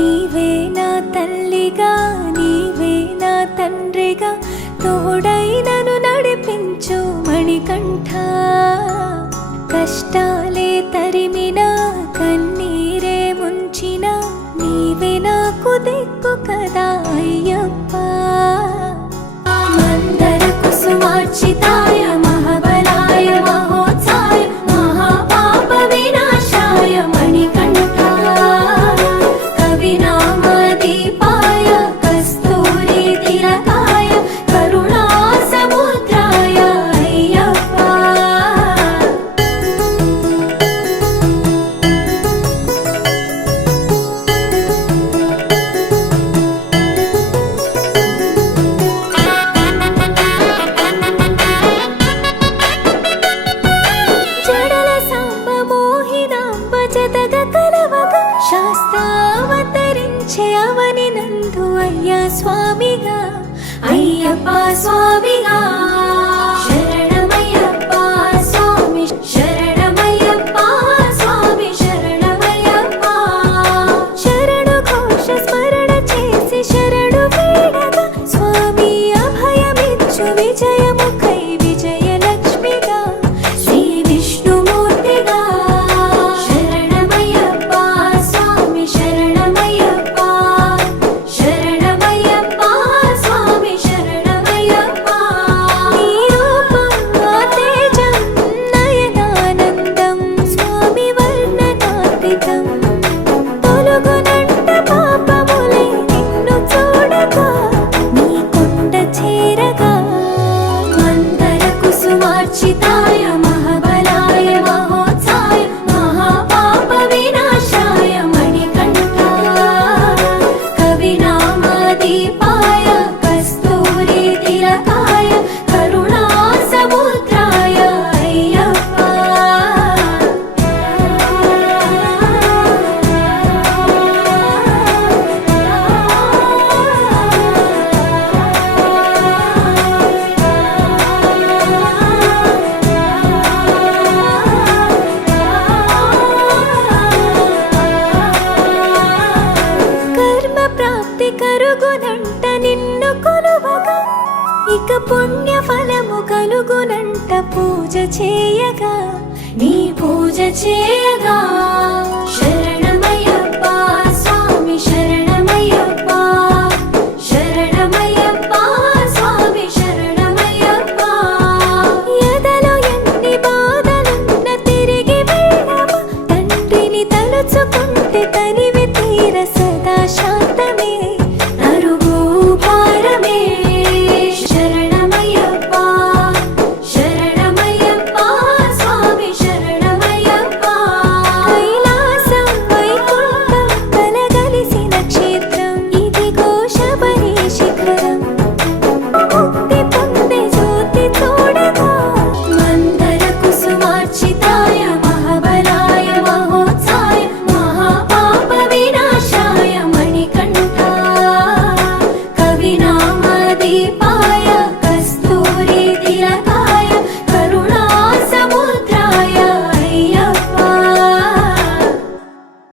నీవే నా తల్లిగా నీవే నా తండ్రిగా తోడై నన్ను నడిపించు మణికంఠ. కష్టాలే తరిమినా కన్నీరే ముంచినా నీవే నాకు దిక్కు కదా అయ్యప్ప. మందర కుసుమార్చితాయ మహాబలాయ మహోత్సాయ మహాపాప వినాశాయ మణికంఠ. కవినామదీపాయ కస్తూరి తిలకాయ కరుణా సముద్రాయ అయ్యప్ప. జడల సాంబ మోహినాంబ జతగ కలవగ శాస్త్రావతరించే అవని నందు అయ్యా స్వామిగా అయ్యప్ప స్వామిగా. శరణమయ్యప్ప స్వామి శరణమయ్యప్ప స్వామి శరణమయ్యప్ప. శరణు ఘోష స్మరణ చేసి శరణు వేడగా స్వామి అభయమిచ్చు విజయముఖై విజయలక్ష్మిగా శ్రీ విష్ణుమూర్తిగా. శరణమయ్యప్ప స్వామి శరణమయ్యప్ప శరణమయ్యప్ప స్వామి శరణమయ్యప్ప. నీ రూపం తేజం నయనానందం స్వామి వర్ణనాతీతం. తొలగునంట పాపములై నిన్ను చూడగా నీ కొండ చేరగా. మందర కుసుమార్చితాయ మహాబలాయ మహోత్సాయ మహాపాప వినాశాయ మణికంఠ. కవినామదీపాయ కస్తూరి తిలకాయ కరుణా సముద్రాయ అయ్యప్ప. కర్మ ప్రాప్తి కరుగునంట నిన్ను కొలువగా ఇక పుణ్య ఫలము కలుగునంట పూజ చేయగా నీ పూజ చేయగా. శరణమయ్యప్ప స్వామి శరణమయ్యప్ప శరణమయ్యప్ప స్వామి శరణమయ్యప్ప. ఎదలో ఎన్ని బాధలున్న తిరిగి వెళ్ళవ తండ్రిని తలుచుకుంటే